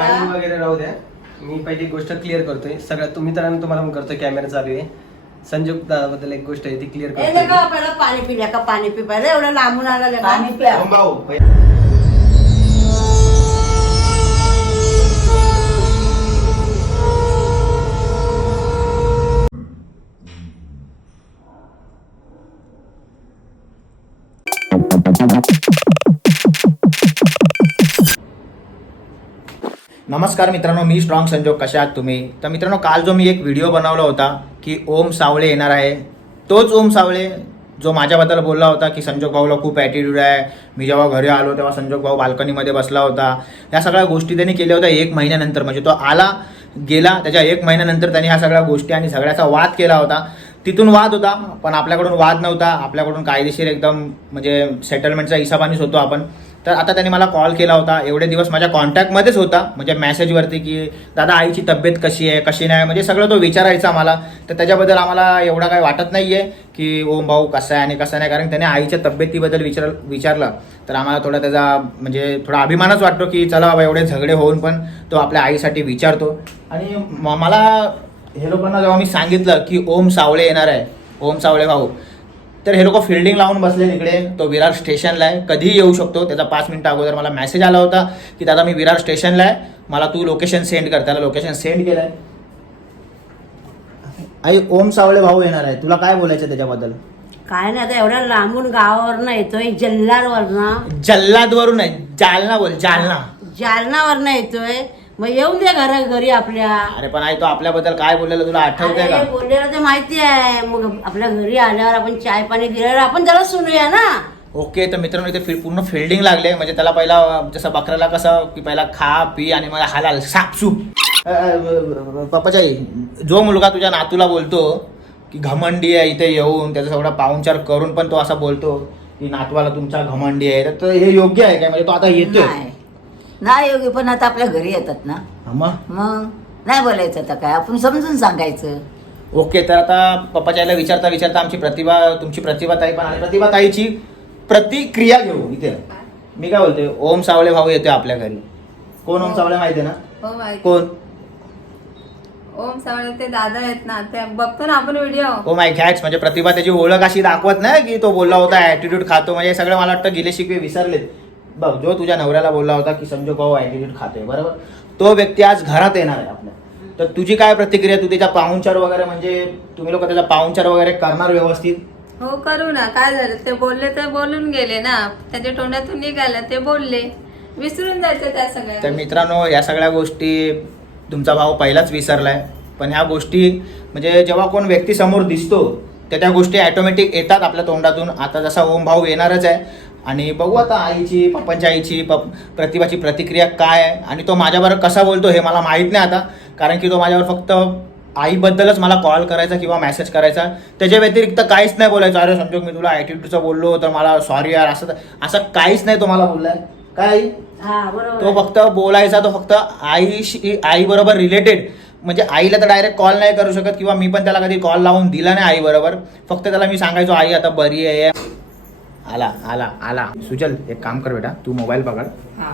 पाणी वगैरे राहू द्या. मी पहिली गोष्ट क्लिअर करतोय. सगळ्यात तुम्ही तर तुम्हाला पण करतोय. कॅमेरा चालू आहे. संजोग दादाबद्दल एक गोष्ट आहे ती क्लिअर ए करतोय. लेका पहिला पाणी पिल्या का? पाणी पी पहिला एवढं लांबून आला लेका पाणी प्या. नमस्कार मित्रांनो मी स्ट्रॉंग संजोग कशा आहात तुम्ही? तर मित्रांनो काल जो मी एक व्हिडिओ बनवला होता की ओम सावळे येणार आहे तोच ओम सावळे जो माझ्याबद्दल बोलला होता की संजोग भाऊला खूप ॲटिट्यूड आहे. मी जेव्हा घरी आलो तेव्हा संजोग भाऊ बाल्कनीमध्ये बसला होता. या सगळ्या गोष्टी त्यांनी केल्या होत्या एक महिन्यानंतर. म्हणजे तो आला गेला त्याच्या एक महिन्यानंतर त्यांनी ह्या सगळ्या गोष्टी आणि सगळ्याचा वाद केला होता. तिथून वाद होता पण आपल्याकडून वाद नव्हता. आपल्याकडून कायदेशीर एकदम म्हणजे सेटलमेंटचा हिसाबानेच होतो आपण. तर आता त्यांनी मला कॉल केला होता. एवढे दिवस माझ्या कॉन्टॅक्टमध्येच होता. म्हणजे मेसेजवरती की दादा आईची तब्येत कशी आहे? कशी नाही? म्हणजे सगळं तो विचारायचा मला तर त्याच्याबद्दल आम्हाला एवढा काही वाटत नाही आहे की ओम भाऊ कसा आहे आणि कसा नाही? कारण त्याने आईच्या तब्येतीबद्दल विचार विचारलं. तर आम्हाला थोडा त्याचा म्हणजे थोडा अभिमानच वाटतो की चला बाबा एवढे झगडे होऊन पण तो आपल्या आईसाठी विचारतो. आणि म- मला हे लोकांना जेव्हा मी सांगितलं की ओम सावळे येणार आहे. ओम सावळे भाऊ तर हे लोक फिल्डिंग लावून बसले तिकडे. तो विरार स्टेशनला आहे. कधीही येऊ शकतो. त्याचा पाच मिनिटं अगोदर मला मेसेज आला होता की दादा मी विरार स्टेशनला आहे. मला तू लोकेशन सेंड कर. त्याला लोकेशन सेंड केलं आहे आई ओम सावळे भाऊ येणार आहे. तुला काय बोलायचं त्याच्याबद्दल? काय नाही आता एवढ्या लांबून गावावरनं येतोय. जल्लारवरनं. जल्लादवरून आहे जालना बोल जालना. जालनावरनं येतोय. मग येऊन दे घरा घरी आपल्या. अरे पण आई तो आपल्याबद्दल काय बोललेलं तुला? आठवतंय अरे, का? बोललेलं ते माहिती आहे. मग आपल्या घरी आल्यावर आपण चाय पाणी दिल्यावर आपण त्याला सुनूया ना. ओके तर मित्रांनो इथे फि- पूर्ण फिल्डिंग लागले. म्हणजे त्याला पहिला जसं बकऱ्याला कसं की पहिला खा पी आणि मला हालाल सापसूप पप्पाच्या जो मुलगा तुझ्या नातूला बोलतो की घमंडी आहे इथे येऊन त्याचा सगळा पाहुणचार करून पण तो असा बोलतो की नातवाला तुमचा घमंडी आहे. तर हे योग्य आहे काय? म्हणजे तो आता येतोय. नाही. नाही योगी पण आता आपल्या घरी येतात ना. हा मग? मग नाही बोलायचं आता काय? आपण समजून सांगायचं. ओके तर आता पप्पाच्या आईला विचारता विचारता आमची प्रतिभा तुमची प्रतिभा ताई पण आली प्रतिभा ताईची प्रतिक्रिया घेऊ इथे. मी काय बोलतोय? ओम सावळे भाऊ येतोय आपल्या घरी. कोण ओम सावळे माहिती आहे ना? हो माहिती. कोण? ओम सावळे ते दादा आहेत ना ते बघतो ना आपण व्हिडिओ ओ माय घॅट्स म्हणजे प्रतिभा त्याची ओळख अशी दाखवत नाही की तो बोलला होता ऍटिट्यूड खातो. म्हणजे हे सगळं मला वाटतं गेले शिकवे विसरलेत. बघ जो तुझ्या नवऱ्याला बोलला होता की संजय भाऊ ऍटिट्यूड खातोय बरोबर? तो व्यक्ती आज घरात येणार आहे आपल्या. तर तुझी काय प्रतिक्रिया? तू त्याच्या पाहुणचार वगैरे म्हणजे तुम्ही लोक त्याचा पाहुणचार वगैरे करणार व्यवस्थित? हो करू ना. काय झालं? ते बोलले तर बोलून गेले ना. त्याच्या तोंडातून निघालं ते बोलले. विसरून जायचं त्या तर सगळ्या मित्रांनो या सगळ्या गोष्टी तुमचा भाऊ पहिलाच विसरलाय. पण ह्या गोष्टी म्हणजे जेव्हा कोण व्यक्ती समोर दिसतो तर त्या गोष्टी ॲटोमॅटिक येतात आपल्या तोंडातून. आता जसा ओम भाऊ येणारच आहे आणि बघू आता आईची पप्पांच्या आईची पप प्रतिभाची प्रतिक्रिया काय आहे आणि तो माझ्याबरोबर कसा बोलतो हे मला माहीत नाही आता. कारण की तो माझ्यावर फक्त आईबद्दलच मला कॉल करायचा किंवा मेसेज करायचा. त्याच्या व्यतिरिक्त काहीच नाही बोलायचं. अरे संजोग मी तुला ॲटिट्यूडचं बोललो तर मला सॉरी यार असं असं काहीच नाही तो मला बोललाय. काय आई? तो. फक्त बोलायचा तो फक्त आईशी आई बरोबर रिलेटेड म्हणजे आईला तर डायरेक्ट कॉल नाही करू शकत किंवा मी पण त्याला कधी कॉल लावून दिला नाही आई बरोबर फक्त त्याला मी सांगायचो आई आता बरी आहे. आला आला आला. सुजल एक काम कर बेटा तू मोबाईल पकड.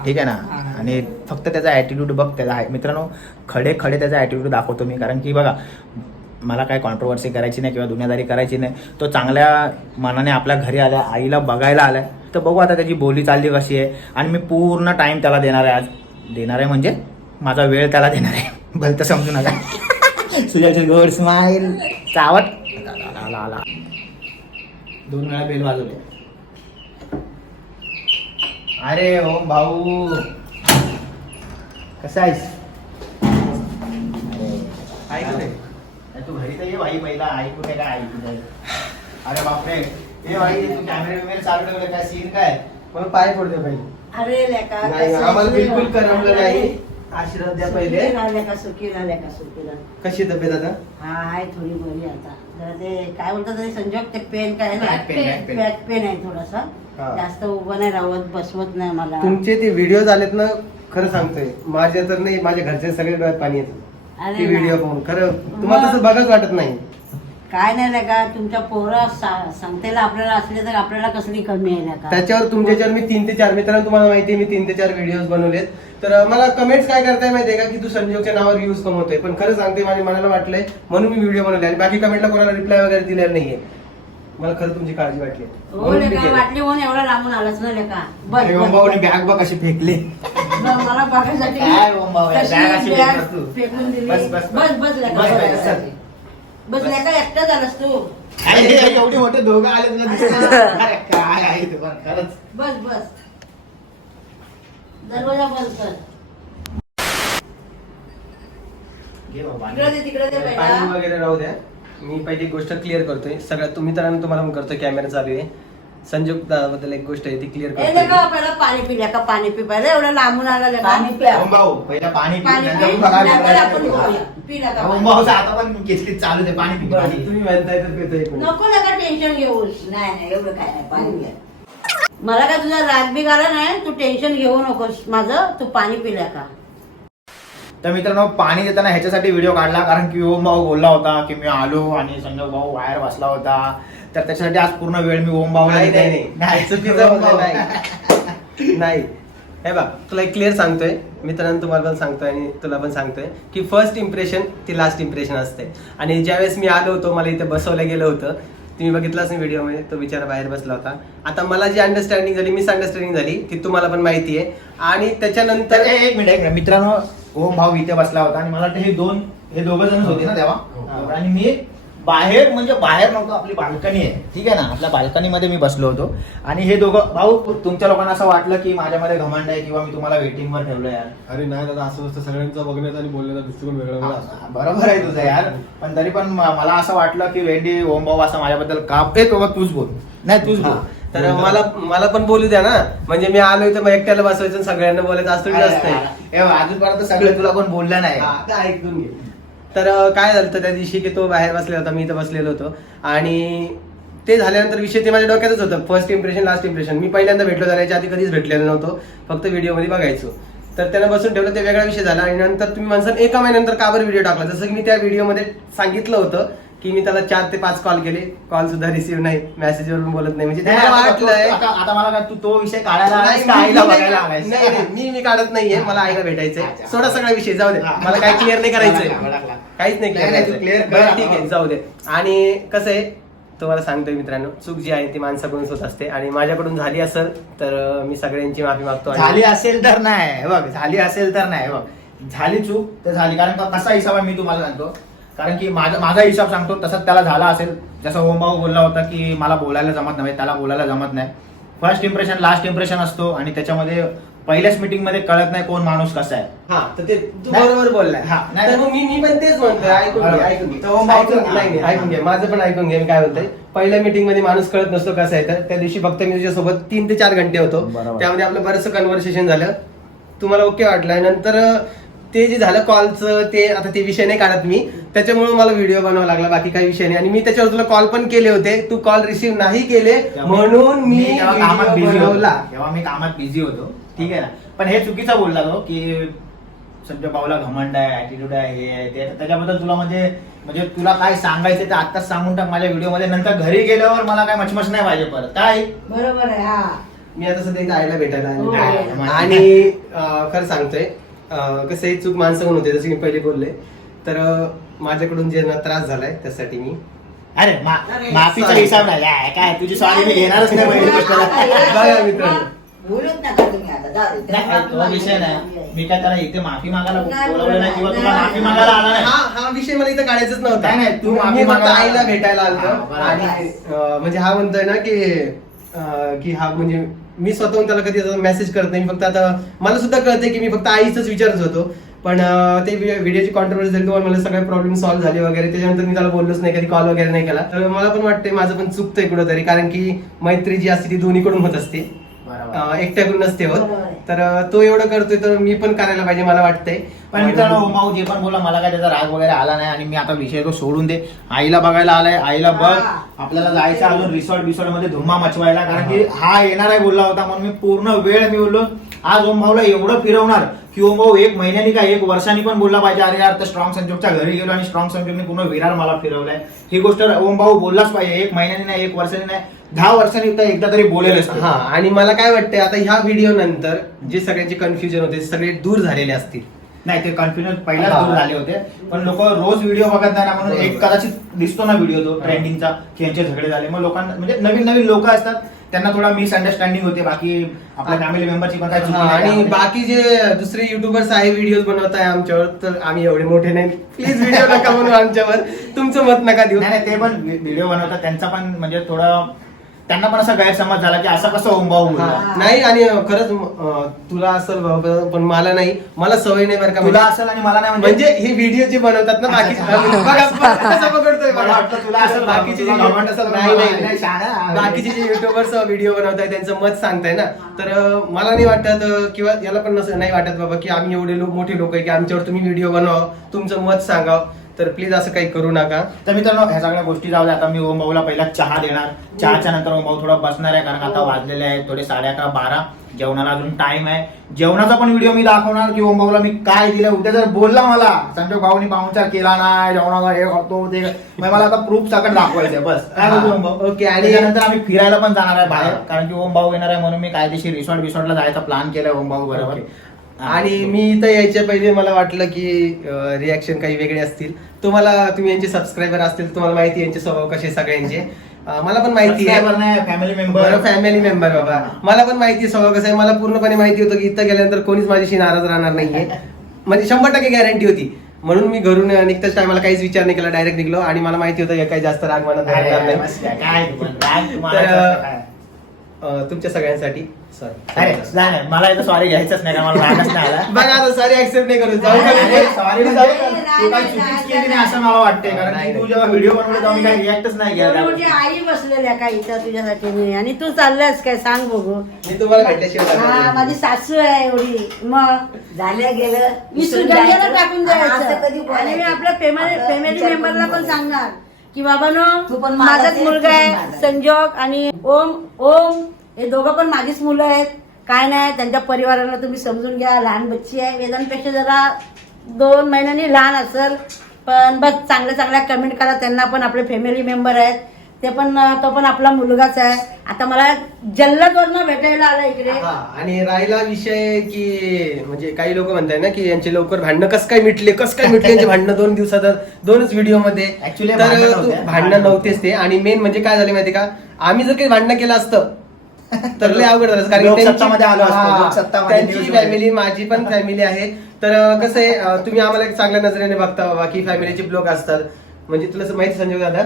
ठीक आहे ना? आणि फक्त त्याचा ॲटिट्यूड बघ त्याचा आहे. मित्रांनो खडे खडे त्याचा ॲटिट्यूड दाखवतो मी. कारण की बघा मला काय कॉन्ट्रोवर्सी करायची नाही किंवा दुनियादारी करायची नाही. तो चांगल्या मनाने आपल्या घरी आला आईला बघायला आलाय. तर बघू आता त्याची बोली चालली कशी आहे. आणि मी पूर्ण टाइम त्याला देणार आहे आज. देणार आहे म्हणजे माझा वेळ त्याला देणार आहे. भलतं समजू नका. सुजलचे गोड स्माईल चावट. आला आला दोन वेळा बेल वाजवते अरे ओम भाऊ. कसा आहेस? आई कुठे? अरे तू घरी तर ये भाई पहिला. आई कुठे काय आई कुठे अरे बापरे. ए भाई तू कॅमेरे बिमेरे चालू ठेवले काय सीन काय? मग पाय पडते पहिले. अरे लेका नाही कसं आम्हाला? बिलकुल करमलं नाही. आशीर्वाद द्या पहिले. सुखी राहा लेका सुखी राहा लेका सुखी राहा. कशी तब्येत आता? हा आहे थोडी बरी आता. जरा ते काय बोलतात ते संजोग ते पेन काय ना? Back pain, back pain. Back pain आहे थोडासा. हा. जास्त उभं नाही राहत बसवत नाही मला तुमचे ते व्हिडिओ झालेत ना खरं सांगतोय. माझ्या तर नाही माझ्या घरचे सगळे डोळ्यात पाणी येतं. अरे ते ना. व्हिडिओ पाहून. खरं तुम्हाला तसं बघाच वाटत नाही. काय नाही रे का तुमच्या पोरं सांगतेला आपल्याला असले तर आपल्याला कसली कमी आहे ना का? त्याच्यावर तुमच्याच्यावर मी तीन ते चार मित्रांनो तुम्हाला माहिती आहे मी तीन ते चार व्हिडिओज बनवलेत. तर मला कमेंट्स काय करताय माहितीये का की तू संजोगच्या नावावर यूज कमवतोय. पण खरं सांगते माझ्या मनाला वाटलंय म्हणून मी व्हिडिओ बनवले. आणि बाकी कमेंटला कोणाला रिप्लाय वगैरे दिलेला नाहीये. मला खरं तुमची काळजी वाटली. हो म्हणून मी लेका केलं. वाटली म्हणून एवढा लांबून आलाच ना लेका? बस अरे बस, ओमभाऊनी बॅग बघ कशी फेकली. बस, मला बघायसाठी काय ओमभाऊ, कशी बॅग अशी बॅग फेकलास तू? फेकून दिली. बस, बस, बस. बस बस लेका बस, बस, बस. बस. लेका एकटा झालास तू. अरे एवढे मोठे दोघं आले तुला दिसलं ना? अरे काय आहे ते पण खरंच. बस बस. दरवाजा बंद कर. घे बाबा तिकडे दे तिकडे दे पाणी वगैरे राहू द्या. मी पहिली एक गोष्ट क्लिअर करतोय सगळ्यात तुम्ही मित्रांनो तुम्हाला पण करतोय कॅमेरा चालू आहे संजोगबद्दल एक गोष्ट आहे ती क्लिअर ए पहिला पाणी पिल्या का पाणी पी पहिला एवढं लांबून आला लेका पाणी प्या. ओमभाऊ पहिला पाणी पी, पाणी नंतर पी बघा नंतर काय आपण करायचं. बघूया. पी लेका पाणी. ओमभाऊचं आता पण किचकिच चालू दे पाणी पी बरं, पाणी. तुम्ही म्हणताय तर पितोय एक मिनिट. नको लेका टेन्शन घेऊन नाही नाही एवढं काय नाही पाणी घ्या मला काय तुझा राग बिग आला नाही तू टेन्शन घेऊ नकोस माझं तू पाणी पिल्या का तर मित्रांनो पाणी देताना ह्याच्यासाठी व्हिडिओ काढला कारण की ओम भाऊ बोलला होता की मी आलो आणि संजय भाऊ बाहेर बसला होता. तर त्याच्यासाठी आज पूर्ण वेळ मी ओम भाऊ नाही नाही नाही. चुकीचं बोलतोय, नाही. नाही. हे बा तुला एक क्लिअर सांगतोय. मित्रांनो तुम्हाला पण सांगतोय आणि तुला पण सांगतोय की फर्स्ट इम्प्रेशन ती लास्ट इम्प्रेशन असते. आणि ज्यावेळेस मी आलो होतो मला इथे बसवलं गेलं होतं. तुम्ही बघितलाच नाही व्हिडिओमध्ये तो बिचारा बाहेर बसला होता. आता मला जी अंडरस्टँडिंग झाली मिस अंडरस्टँडिंग झाली ती तुम्हाला पण माहिती आहे. आणि तर त्याच्यानंतर एक मिनिट. मित्रांनो ओम भाऊ इथे बसला होता आणि मला वाटतं हे दोन हे दोघं जणच होते ना तेव्हा. आणि मी बाहेर म्हणजे बाहेर नव्हतो आपली बाल्कनी आहे. ठीक आहे ना? आपल्या बाल्कनीमध्ये मी बसलो होतो. आणि हे दोघं भाऊ तुमच्या लोकांना असं वाटलं की माझ्यामध्ये घमंड आहे किंवा मी तुम्हाला वेटिंगवर ठेवलं यार. अरे नाही दादा असं असतं सगळ्यांचा बघण्याचा आणि बोलण्याचा दृष्टिकोन वेगळा वेगळा असतो. हा, बरोबर आहे तुझं यार. पण तरी पण मला असं वाटलं की वेंडी ओम भाऊ असं माझ्याबद्दल का तूच बोल. नाही तूच हा. बोल तर मला मला पण बोलू द्या ना. म्हणजे मी आलोय तर मग एकट्याला बसवायचं आणि सगळ्यांना बोलायचं. असं थोडी असतंय. ए, अजूनपर्यंत सगळे तुला कोण बोललं नाही. हा, आता ऐकून घे. तर अं, काय झालं होतं त्या दिवशी की तो बाहेर बसलेला होता मी इथं बसलेलो होतो. आणि ते झाल्यानंतर विषय ते माझ्या डोक्यातच होतं. फर्स्ट इम्प्रेशन लास्ट इम्प्रेशन मी पहिल्यांदा भेटलो त्याला याच्या आधी कधीच भेटलेलो नव्हतो. फक्त व्हिडिओमध्ये बघायचो. तर त्याला बसून ठेवलं ते वेगळा विषय झाला. आणि नंतर तुम्ही माणसानं एका महिन्यानंतर का बरं व्हिडिओ टाकला? जसं की मी त्या व्हिडिओमध्ये सांगितलं होतं. की मी त्याला चार ते पाच कॉल केले. कॉल सुद्धा रिसिव्ह नाही. मेसेजवरून बोलत नाही. म्हणजे त्याला आता तो- वाटलंय आता आता मला काय तू तो विषय काढायला नाही, आलायस का मी- आईला मी बघायला नाही- आलायस? नाही नाही, मी मी काढत नाहीये. मला आईला भेटायचंय. सोडा सगळा विषय जाऊ दे. मला काही क्लिअर नाही करायचंय. भडकला. काहीच नाही नाही, नाही, तू क्लिअर कर. ठीक आहे जाऊ दे. आणि कसं आहे तुम्हाला सांगतोय मित्रांनो चूक जी आहे ती माणसाकडूनच होत असते. आणि माझ्याकडून झाली असेल तर अं, मी सगळ्यांची माफी मागतो आणि- झाली असेल तर नाही. बघ झाली असेल तर नाही. बघ. झाली चूक तर झाली. कारण का कसा हिसाब आहे मी तुम्हाला सांगतो? कारण की माझा माझा हिसाब सांगतो तसंच त्याला झाला असेल. जसं ओमभाऊ बोलला होता की मला बोलायला जमत नाही त्याला बोलायला जमत नाही. फर्स्ट इम्प्रेशन लास्ट इम्प्रेशन असतो आणि त्याच्यामध्ये पहिल्याच मीटिंगमध्ये कळत नाही कोण माणूस कसा आहे. हा तर ते तू नाही. बरोबर बोललाय. हा, नाही. तर मग मी मी पण तेच म्हणतोय ऐकून घे बरोबर. ऐकून घे. तर मग भाऊ- ऐकून घे. नाही नाही. ऐकून घे. माझं पण ऐकून घे मी काय बोलतोय. पहिल्या मीटिंगमध्ये माणूस कळत नसतो कसं आहे तर त्या दिवशी फक्त मी तुझ्यासोबत तीन ते चार घंटे होतो. बरोबर. त्यामध्ये आपलं बरंचसं कन्व्हर्सेशन झालं. तुम्हाला ओके वाटलं. नंतर अं, ते जे झालं कॉलचं ते आता ते विषय नाही काढत मी. त्याच्यामुळे मला व्हिडिओ बनवावा लागला बाकी काही विषय नाही. आणि मी त्याच्यावर तुला कॉल पण केले होते. तू कॉल रिसीव्ह नाही केले म्हणून मी तेव्हा कामात बिझी बनवला. होतो तेव्हा मी कामात बिझी होतो. ठीक आहे ना? पण हे चुकीचं बोलला तो की संजय भाऊला घमंड आहे ऍटिट्यूड आहे हे आहे ते. आहे. त्याच्याबद्दल तुला म्हणजे म्हणजे तुला काय सांगायचं ते आत्ताच सांगून टाक माझ्या व्हिडिओमध्ये. नंतर घरी गेल्यावर मला काय मचमच नाही पाहिजे परत. काय? बरोबर आहे हा. मी आता सध्या आईला भेटायला हो. आलेलो आहे. आणि अं, खरं सांगतोय कसं आहे, चूक माणसं होते जसं की मी पहिले बोलले. तर माझ्याकडून जे ना त्रास झालाय त्यासाठी मी अरे मा- अरे, माफीचा sorry. हिसाब नाही. काय काय तुझी सॉरी मी घेणारच नाही पहिली गोष्ट बघा मित्रांनो. बोलूच नका तुम्ही आता जाऊ दे. नाही, तो विषय नाही. मी काय त्याला इथे माफी मागायला नाही बोलवलं नाही किंवा तुला नाही. माफी मागायला आला नाही? हा हा विषय मला इथं काढायचाच नव्हता. नाही, नाही, तू मी माफी फक्त मागायला- आईला भेटायला हा, आलो बरोबर. आणि अं, म्हणजे हा म्हणतोय ना की अं, की हा म्हणजे मी स्वतःहून त्याला कधी मेसेज करत नाही. मी फक्त आता मला सुद्धा कळते की मी फक्त आईचाच विचारत होतो. पण ते व्हिडिओची कॉन्ट्रोवर्सी झाली तुम्हाला मला सगळे प्रॉब्लेम सॉल्व्ह झाले वगैरे. त्याच्यानंतर मी त्याला बोललोच नाही कधी कॉल वगैरे नाही केला. तर मला पण वाटतंय माझं पण चुकतंय कुठंतरी. कारण की मैत्री जी असते ती दोन्हीकडून होत असते. एकट्याकडून नसते होत. तर तो एवढं करतोय तर मी पण करायला पाहिजे मला वाटतंय. पण मित्रांनो ओमाऊ जे पण बोला मला काय त्याचा राग वगैरे आला नाही आणि मी आता विषय तो सोडून दे. आईला बघायला आलाय आईला बघ. आपल्याला जायचं अजून रिसॉर्ट बिसॉर्टमध्ये धुम्मा मचवायला. कारण की हा येणार आहे बोलला होता म्हणून मी पूर्ण वेळ मी बोललो आज ओम भाऊला एवढं फिरवणार की ओम भाऊ एक महिन्यानी का एक वर्षांनी पण बोलला पाहिजे अरे यार तर स्ट्रॉंग संजोगच्या घरी गेलो आणि स्ट्रॉंग संजोगने पूर्ण विरार मला फिरवलाय. ही गोष्ट ओम भाऊ बोललाच पाहिजे एक महिन्यानी नाही एक वर्षांनी नाही दहा वर्षांनी तर एकदा तरी बोलेलच तो. हा आणि मला काय वाटतंय आता ह्या व्हिडिओ नंतर जे सगळ्यांचे कन्फ्युजन होते ते सगळे दूर झालेले असतील. नाही ते कन्फ्युजन पहिलाच हा. दूर झाले होते. पण लोक रोज व्हिडिओ बघत नाही ना म्हणून एक कदाचित दिसतो ना व्हिडिओ तो ट्रेंडिंगचा की यांचे झगडे झाले. मग लोकांना म्हणजे नवीन नवीन लोक असतात त्यांना थोडा मिसअंडरस्टँडिंग होते. बाकी आपल्या फॅमिली मेंबरची पण काय चुकी हा, नाही आणि त्यामध्ये. बाकी जे दुसरे युट्यूबर्स आहे व्हिडिओ बनवत आहे आमच्यावर तर आम्ही एवढे मोठे नाही. प्लीज व्हिडिओ नका बनवू आमच्यावर. तुमचं मत नका देऊ. नाही नाही ते पण व्हिडिओ बनवतात. त्यांचा पण म्हणजे थोडं त्यांना पण असा गैरसमज झाला की असं कसं बोलला हा, नाही आणि खरंच अं, तुला असेल बाबा, पण मला नाही मला सवय नाही बरं का तुला म्हणजे- असेल आणि मला नाही म्हणजे हे व्हिडिओ जे बनवतात ना बाकी. बघा, बघा, कसं पकडतोय मला बघा. वाटतं तुला असेल बाकीचे जे तुला असेल, नाही, मला नाही, नाही, शहाणा आहे. बाकीचे जे युट्यूबर्स व्हिडिओ बनवताय त्यांचं मत सांगताय ना तर अं, मला नाही वाटत अं, किंवा याला पण नसं नाही वाटत बाबा की आम्ही एवढे लोक मोठे लोक आहे की आमच्यावर तुम्ही व्हिडिओ बनवा तुमचं मत सांगा तर प्लीज असं काही करू नका. तर मित्रांनो ह्या सगळ्या गोष्टी जाऊ द्या. आता मी ओम भाऊला पहिला चहा देणार. चहाच्या नंतर ओम भाऊ थोडा बसणार आहे कारण आता वाजलेले आहे थोडे साडे अकरा बारा. जेवणाला अजून टाइम आहे. जेवणाचा पण व्हिडिओ मी दाखवणार की ओम भाऊला मी काय दिलं. उद्या जर बोलला मला संजय भाऊनी पाहुणचार केला नाही जेवणाला हे करतो ते. मग मला आता प्रूफ सकट दाखवायचं बस. काय बोलतो ओम भाऊ? ओके, आणि- त्याच्यानंतर आम्ही फिरायला पण जाणार आहे बाहेर कारण की ओम भाऊ येणार आहे म्हणून मी कायदेशीर रिसॉर्ट बिसॉर्टला जायचा प्लॅन केलाय ओम भाऊ बरोबर. आणि मी इथं यायच्या पहिले मला वाटलं की रिॲक्शन काही वेगळे असतील. तुम्हाला तुम्ही यांचे सबस्क्रायबर असतील तुम्हाला माहिती आहे यांचे स्वभाव कसे सगळ्यांचे. मला पण माहिती आहे. फॅमिली बरं मेंबर फॅमिली मेंबर बाबा मला पण माहिती आहे स्वभाव कसं आहे. मला पूर्णपणे माहिती होतं की इथं गेल्यानंतर कोणीच माझ्याशी नाराज राहणार नाहीये. म्हणजे शंभर टक्के गॅरंटी होती. म्हणून मी घरून निघताच टायमाला काहीच विचार नाही केला डायरेक्ट निघलो. आणि मला माहिती होतं की काही जास्त राग मनात धरणार नाही. तुमच्या सगळ्यांसाठी सॉरी नाही नाही, मला इथं सॉरी घ्यायचंच नाही कारण मला रागच नाही आला बघा आता सॉरी ऍक्सेप्ट नाही करू जाऊ का मी? सॉरी तू काही चुकीच केली नाही असं मला वाटतंय कारण नाही, तू नाही. जेव्हा व्हिडिओ बनवले तेव्हा मी काही रिॲक्टच नाही केला आई बसलेल्या का इथं तुझ्यासाठी मी आणि तू चाललास काय सांग बघू मी तुम्हाला भेटल्याशिवाय हा माझी नाही. सासू आहे एवढी मग झालं गेलं विसरून जायचं. जायला टाकून आणि असं कधी? आणि मी आपल्या फॅमिली आपलं फॅमिली विचार करून मेंबरला पण बोलायचं. सांगणार की बाबानो तू पण माझाच मुलगा आहे. संजोग आणि ओम ओम हे दोघं पण माझीच मुलं आहेत. काय नाही त्यांच्या परिवाराला तुम्ही समजून घ्या लहान बच्ची आहे. वेदांपेक्षा जरा दोन महिन्यांनी लहान असेल. पण बस चांगल्या चांगल्या कमेंट करा त्यांना पण आपले फॅमिली मेंबर आहेत. ते पण तो पण आपला मुलगाच आहे. आता मला जल्लदवरनं भेटायला आला इकडे. हा, आणि राहिला विषय की म्हणजे काही लोक म्हणताय ना की यांचे लवकर भांडणं कस काय मिटले कस काय मिटले यांचे भांडणं दोन दिवसात दोनच व्हिडिओमध्ये Actually तर भांडणं तू- नव्हते. भांडणं नव्हतेच ते. आणि मेन म्हणजे काय झाले माहिती का? आम्ही जर काही भांडणं केलं असतं तर लय अवघड झालं असतं. कारण की लोकसत्तामध्ये आलो असतो, हा, लोकसत्तामध्ये त्यांची न्यूजमध्ये. फॅमिली माझी पण फॅमिली आहे. तर अं, कसं आहे अं, तुम्ही आम्हाला एक चांगल्या नजरेने बघता बाबा की फॅमिलीचे ब्लॉग असतात. म्हणजे तुला माहिती संजय दादा?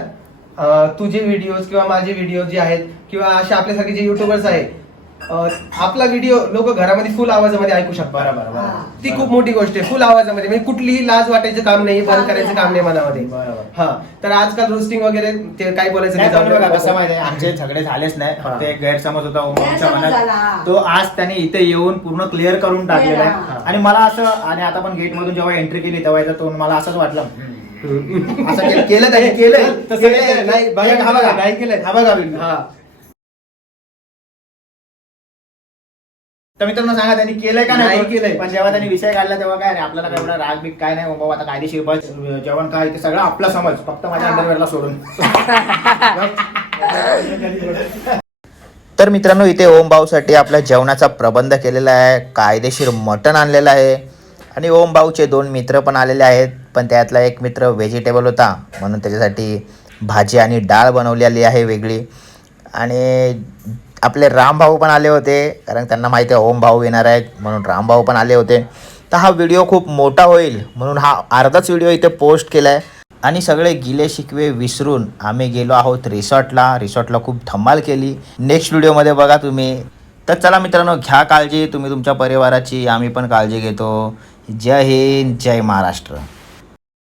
तुझे व्हिडिओज किंवा माझे व्हिडिओ जे आहेत किंवा असे आपल्यासारखे जे युट्यूबर्स आहेत आपला व्हिडिओ लोक घरामध्ये फुल आवाजामध्ये ऐकू शकतात बरोबर, बरोबर. ती खूप मोठी गोष्ट आहे फुल आवाजामध्ये म्हणजे कुठलीही लाज वाटायचं काम नाही बंद करायचं. काम नाही मनामध्ये बरोबर. हा तर आजकाल रोस्टिंग वगैरे ते काय बोलायचं नाही, आमचे झगडे झालेच नाही. फक्त एक गैरसमज होता ओमच्या मनात हा. तो आज त्याने इथे येऊन पूर्ण क्लिअर करून टाकलेला. आहे आणि मला असं आणि आता पण गेट मधून जेव्हा एंट्री केली तेव्हा तोंड मला असंच वाटलं. असं केलं- केलं त्याने केलंय. तसं नाही केलं, नाही, बघा, हा नाही केलंय. हा बघा video. हा. तर मित्रांनो सांगा त्यांनी केलंय का नाही नाही केलंय. पण जेव्हा त्यांनी विषय काढला तेव्हा काय रे? आपल्याला काय एवढा राग बीग काय नाही? बाबा आता कायदेशीर बस जेवण काय ते सगळं आपला समज. फक्त माझ्या अंडरवेअरला सोडून. तर मित्रांनो इथे ओम भाऊसाठी आपल्या जेवणाचा प्रबंध केलेला आहे. कायदेशीर मटण आणलेलं आहे. आणि ओम भाऊचे दोन मित्र पण आलेले आहेत. पण त्यातला एक मित्र व्हेजिटेबल होता म्हणून त्याच्यासाठी भाजी आणि डाळ बनवलेली आहे वेगळी. आणि आपले रामभाऊ पण आले होते कारण त्यांना माहिती आहे ओम भाऊ येणार आहेत म्हणून रामभाऊ पण आले होते. तर हा व्हिडिओ खूप मोठा होईल म्हणून हा अर्धाच व्हिडिओ इथे पोस्ट केला आहे आणि सगळे गिले शिकवे विसरून आम्ही गेलो आहोत रिसॉर्टला. रिसॉर्टला खूप धमाल केली. नेक्स्ट व्हिडिओमध्ये बघा तुम्ही. तर चला मित्रांनो घ्या काळजी तुम्ही तुमच्या परिवाराची आम्ही पण काळजी घेतो. जय हिंद जय महाराष्ट्र.